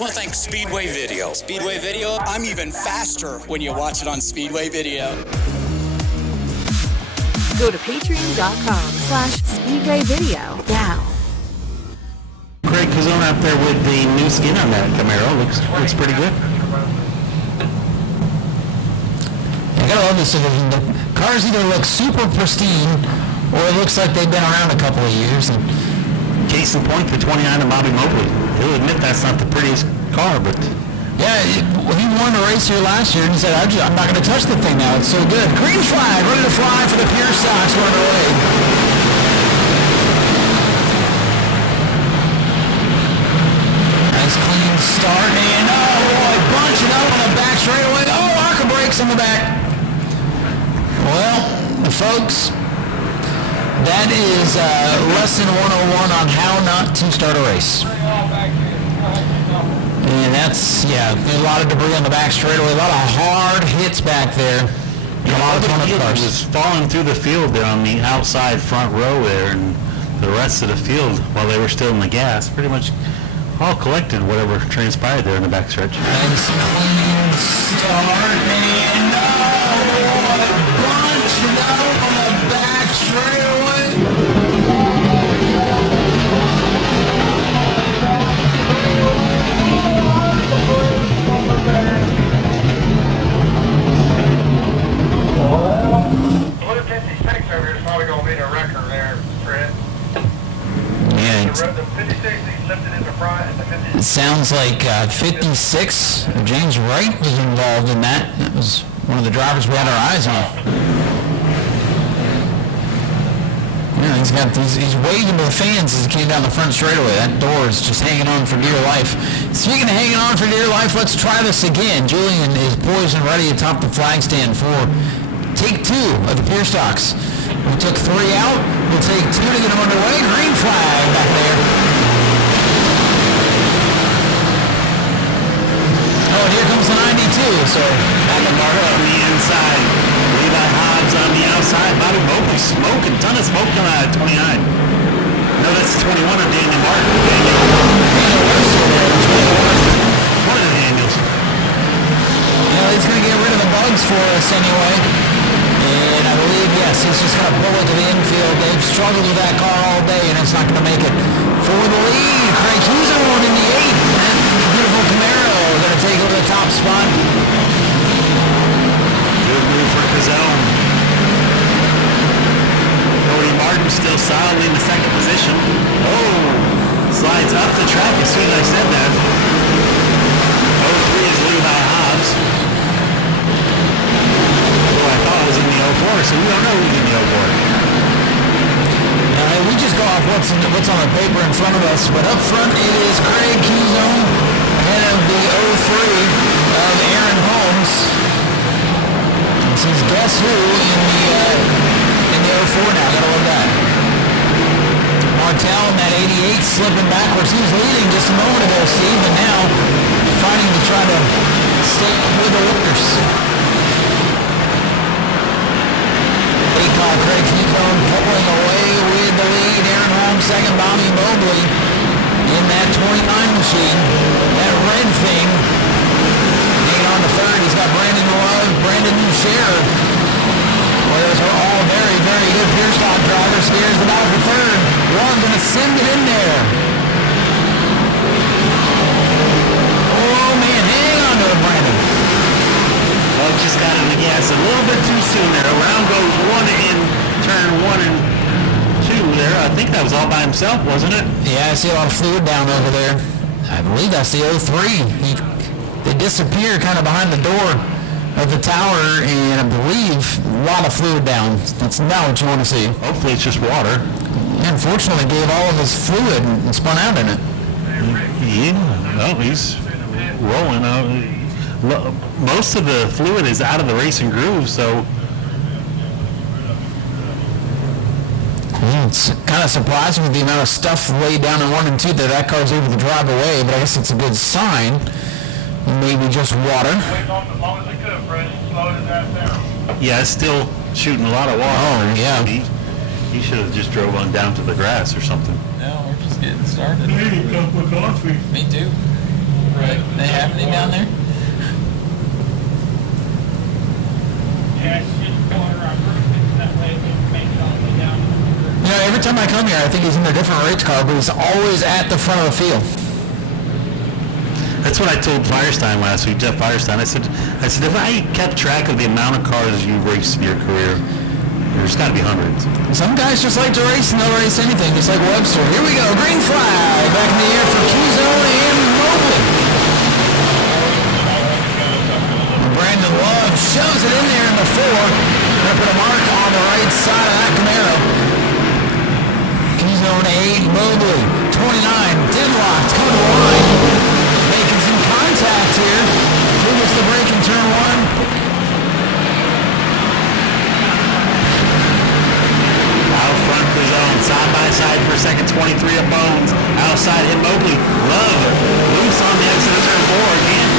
Well, thanks, Speedway Video. Speedway Video? I'm even faster when you watch it on Speedway Video. Go to patreon.com/Speedway Video now. Craig Kazone out there with the new skin on that Camaro. Looks pretty good. I gotta love this division. The cars either look super pristine or it looks like they've been around a couple of years. And case in point, the 29 of Bobby Mobley. He'll admit that's not the prettiest car, but yeah, he won a race here last year and he said, I'm not going to touch the thing now. It's so good. Green flag, ready to fly for the Pure Stocks. We're underway. Nice clean start, and oh boy, bunching up on the back straightaway. Oh, Arca brakes on the back. Well, folks, that is lesson 101 on how not to start a race. And that's, a lot of debris on the back straightaway, a lot of hard hits back there. A lot of cars was falling through the field there on the outside front row there, and the rest of the field, while they were still in the gas, pretty much all collected whatever transpired there in the backstretch. Nice clean start, and bunching out on the back straightaway. It sounds like 56. James Wright was involved in that. That was one of the drivers we had our eyes on. He's waving to the fans as he came down the front straightaway. That door is just hanging on for dear life. Speaking of hanging on for dear life, let's try this again. Julian is poised and ready atop the flag stand for take 2 of the Pure Stocks. We took 3 out. We'll take 2 to get them underway. Green flag back there. Oh, and here comes the 92. So back in Marco on the inside. Levi Hobbs on the outside. Bobby Mobley smoking. Ton of smoke coming out of 29. No, that's 21 on Daniel Martin. Daniel Webster there. One of the Daniels. He's going to get rid of the bugs for us anyway. And I believe, yes, he's just going to pull it to the infield. They've struggled with that car all day, and it's not going to make it for the lead. Craig Hughes in the 8. And beautiful Camaro going to take over the top spot. Good move for Kazone. Cody Martin still solidly in the second position. Oh, slides up the track as soon as I said that. 03 is Levi Hobbs. I thought it was in the 04, so we don't know who's in the 04. We just go off what's on the paper in front of us, but up front it is Craig Kuzone, ahead of the 03 of Aaron Holmes. This is guess who in the 04 now, gotta love that. Martell in that 88 slipping backwards. He was leading just a moment ago, Steve, and now fighting to try to stick with the winners. Craig Kuzone pulling away with the lead. Aaron Holmes second, Bobby Mobley in that 29 machine. That red thing hanging on to third. He's got Brandon Love, Brandon Scherer. Well, those are all very, very good Pure Stock drivers. Here's the battle for third. Ron going to send it in there. Oh man, hang on to it, Brandon. Well, just got in the gas a little bit too soon there. Around goes 1 in turn 1 and 2 there. I think that was all by himself, wasn't it? Yeah, I see a lot of fluid down over there. I believe that's the 03. They disappear kind of behind the door of the tower, and I believe a lot of fluid down. That's not what you want to see. Hopefully it's just water. Yeah, unfortunately, gave all of his fluid and spun out in it. Yeah, well, he's rolling out. Most of the fluid is out of the racing groove, so it's kind of surprising with the amount of stuff laid down in 1 and 2 that car's able to drive away, but I guess it's a good sign. Maybe just water. Yeah, it's still shooting a lot of water. Oh, yeah. He should have just drove on down to the grass or something. No, we're just getting started. Hey, cup of coffee. Me too. Right. They have anything down there? Yeah, it's just water. I'm pretty fixed that way. We can make it all the way down. You know, every time I come here, I think he's in a different race car, but he's always at the front of the field. That's what I told Firestein last week, Jeff Firestein. I said, if I kept track of the amount of cars you've raced in your career, there's got to be hundreds. Some guys just like to race and they'll race anything, just like Webster. Here we go, green flag, back in the air for Q-Zone and Mobley. Brandon Love shoves it in there in the 4. Gonna put a mark on the right side of that Camaro. Q-Zone 8, Mobley, 29, deadlocked, coming to the line. Making some contact here. Who gets the break in turn 1? Out front for zone, side by side for second, 23 of Bones. Outside hit Mobley. Love loose on the exit of turn 4 again.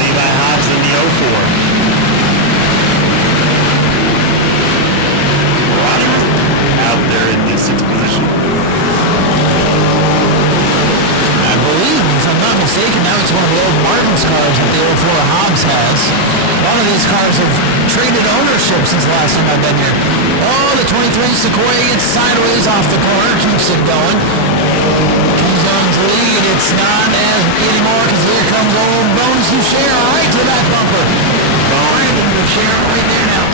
Levi Hobbs in the 04. Rodman out there in the 6th position. I believe, if I'm not mistaken, now it's one of the old Martin's cars that the 04 Hobbs has. A lot of these cars have traded ownership since the last time I've been here. Oh, the 23 Sequoia gets sideways off the corner, keeps it going. Q-Zone's lead, it's not as anymore because here comes old Bones Duchère right to that bumper. Brandon Duchère right there now.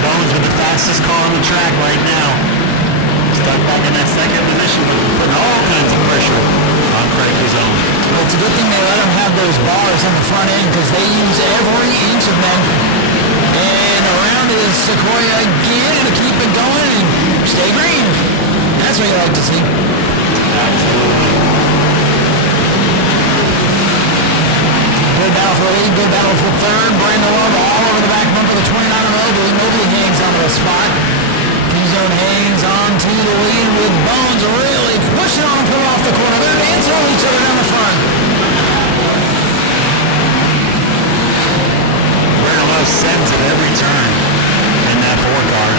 Bones with the fastest car on the track right now. Stuck back in that second position, putting all kinds of pressure on Craig Q-Zone. Well, it's a good thing they let them have those bars on the front end because they use every inch of them. And around is Sequoia again to keep it going and stay green. That's what you like to see. Absolutely. Good battle for the lead, good battle for third. Brandon Love all over the back bumper, the 29 of Mobley. Mobley hangs onto the spot. Q-Zone hangs on to the lead with Bones really pushing on him off the corner. They're dancing on each other down the front. Brandon Love sends it every turn in that 4 car.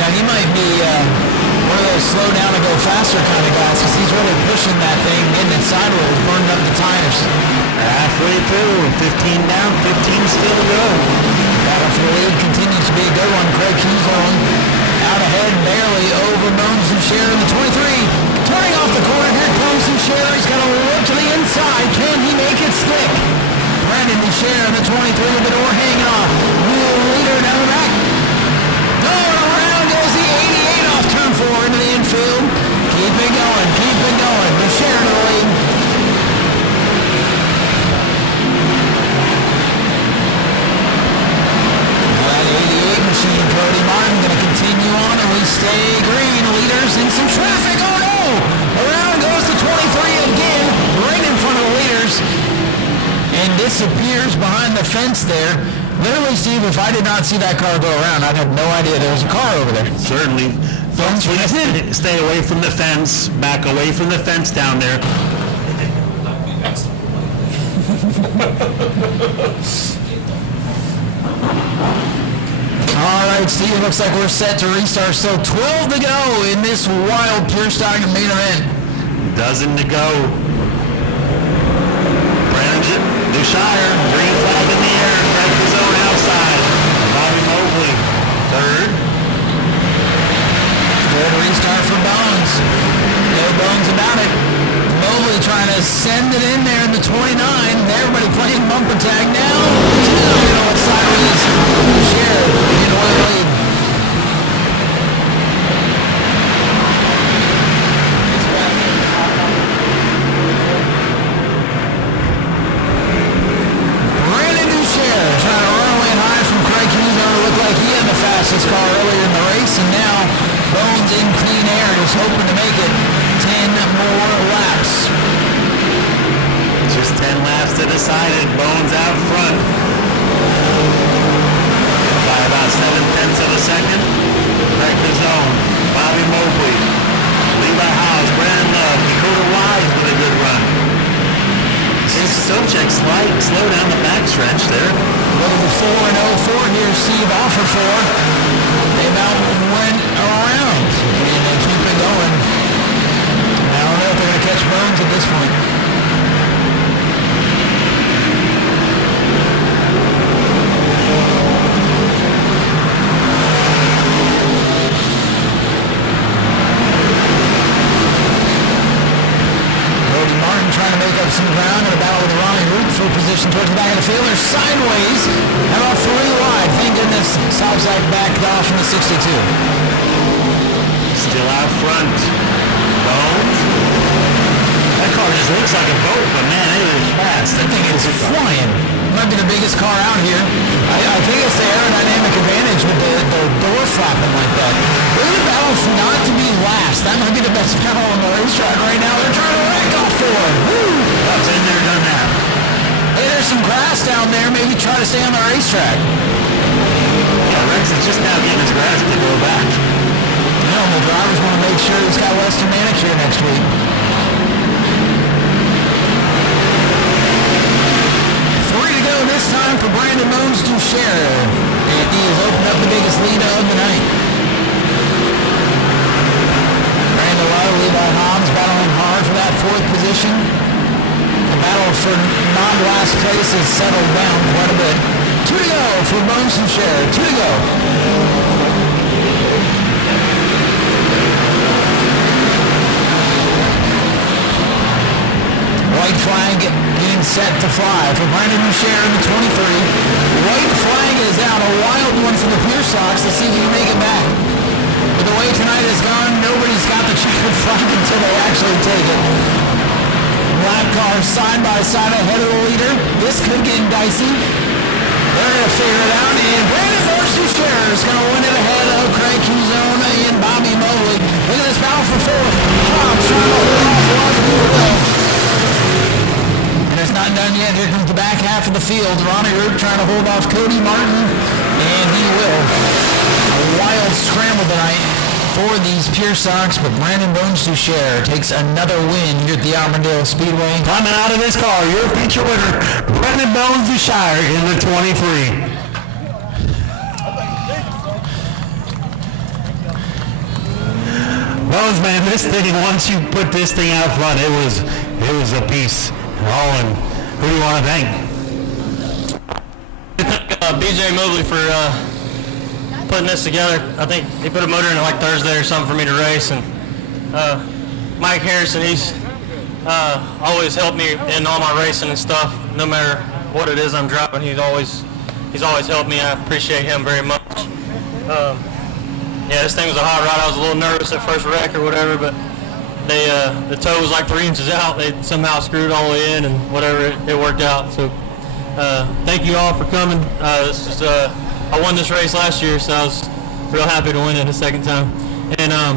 Now he might be one of those slow down and go faster kind of guys because he's really pushing that thing, getting it sideways, burning up the tires. Halfway through, 15 down, 15 still to go. Battle for the lead continues to be a good one. Craig Q-Zone out ahead, barely over Bones Duchère in the 23. Turning off the corner, here comes Duchère. He's got to look to the inside. Can he make it stick? Brandon Duchère in the 23 with the door hanging off. Real leader down the back. Going around goes the 88 off turn 4 into the infield. Keep it going, keep it going. Duchère in the lead. That 88 machine, Cody Martin, going to continue on, and we stay green. Leaders in some traffic. Oh no! Around goes the 23 again, right in front of the leaders, and disappears behind the fence there. Literally, Steve, if I did not see that car go around, I'd have no idea there was a car over there. Certainly. Folks, please stay away from the fence, back away from the fence down there. All right, Steve, it looks like we're set to restart. Still 12 to go in this wild pure stock main event. Dozen to go. Brandon Duchère, green flag in the air, Craig Q-Zone outside. Bobby Mobley, third. Good restart for Bones. No bones about it. Mobley trying to send it in there in the 29. Everybody playing bumper tag now. You know what sideways. Duchère in away lead. Brandon Duchère trying to run away high from Craig Q-Zone. It looked like he had the fastest car earlier in the race, and now Bones in clean air is hoping to make it 10 more laps. Just 10 laps to decide it. Bones out front by about 7/10 of a second. Craig Q-Zone, Bobby Mobley, Levi Hobbs, Brandon Love, Dakota Wise with a good run. Sobchak slow down the backstretch there. Look at the 4 and 04 here, Steve, off of 4. They about went around, and they keep it going. this point. Trying to make up some ground in a battle with the Ronnie Root for position towards the back of the field. They're sideways. About 3 wide. Thank goodness Southside backed off from the 62. Still out front. Bones. That car just looks like a boat, but man, it is fast. That thing is flying. Might be the biggest car out here. I think it's the aerodynamic advantage with the door flapping like that. Really the battle for not to be last. That might be the best battle on the racetrack right now. They're trying to wreck off forward. Woo! That's in there, done that. Hey, there's some grass down there. Maybe try to stay on the racetrack. Yeah, Rex is just now getting his grass to go back. You know, the drivers want to make sure he's got Western manicure next week. 3 to go this time for Brandon Mones to share. And he has opened up the biggest lead of the night. Brandon Lowe, Levi Hobbs battling hard for that 4th position. The battle for non-last place has settled down quite a bit. 2 to go for Mones to share. 2 to go. White flag getting set to fly for Brandon Boucher in the 23. White flag is out, a wild one for the Pierce Sox to see if he can make it back. But the way tonight has gone, nobody's got the checkered flag until they actually take it. Black cars side by side ahead of the leader. This could get dicey. They're going to figure it out, and Brandon Boucher is going to win it ahead of Craig Cuzone and Bobby Mobley. Look at this battle for 4th. Hobbs trying to hold off Roger. It's not done yet. Here comes the back half of the field. Ronnie Root trying to hold off Cody Martin, and he will. A wild scramble tonight for these Pierce Sox, but Brandon Bones Duchère takes another win here at the Auburndale Speedway. Climbing out of this car, your feature winner, Brandon Bones Duchère in the 23. Bones, man, this thing, once you put this thing out front, it was a piece. Roland, who do you want to thank? BJ Mobley for putting this together. I think he put a motor in it like Thursday or something for me to race. And Mike Harrison, he's always helped me in all my racing and stuff. No matter what it is I'm driving, he's always helped me. I appreciate him very much. Yeah, this thing was a hot rod. I was a little nervous at first wreck or whatever, but the toe was like 3 inches out. They somehow screwed all the way in, and whatever, it worked out. So thank you all for coming. I won this race last year, so I was real happy to win it a second time. And I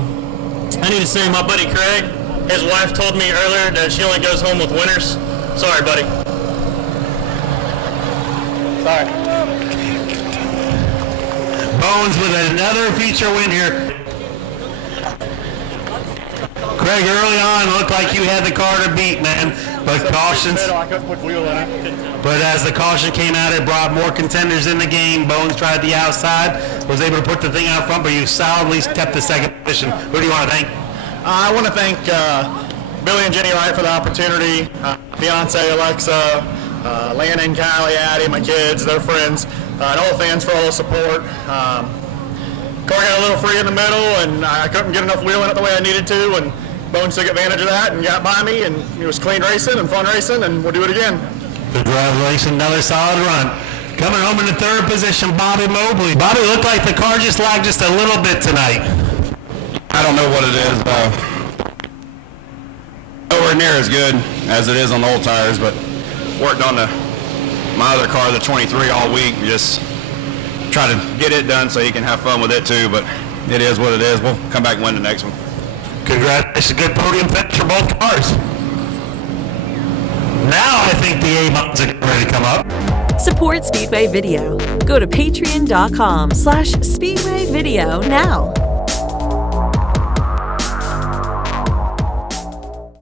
need to say, my buddy Craig, his wife told me earlier that she only goes home with winners. Sorry, buddy. Sorry. Bones with another feature win here. Craig, early on, looked like you had the car to beat, man. But cautions. I couldn't put wheel in it. But as the caution came out, it brought more contenders in the game. Bones tried the outside, was able to put the thing out front, but you solidly kept the second position. Who do you want to thank? I want to thank Billy and Jenny Wright for the opportunity. Fiance Alexa, Landon, Kylie, Addie, my kids, their friends, and all the fans for all the support. Car got a little free in the middle, and I couldn't get enough wheel in it the way I needed to, and Bones took advantage of that and got by me, and it was clean racing and fun racing, and we'll do it again. Congratulations, another solid run. Coming home in the third position, Bobby Mobley. Bobby, looked like the car just lagged just a little bit tonight. I don't know what it is. Nowhere near as good as it is on the old tires, but worked on my other car, the 23, all week. Just try to get it done so you can have fun with it too, but it is what it is. We'll come back and win the next one. Congratulations, good podium finish for both cars. Now I think the A-buttons are ready to come up. Support Speedway Video. Go to patreon.com/Speedway Video now.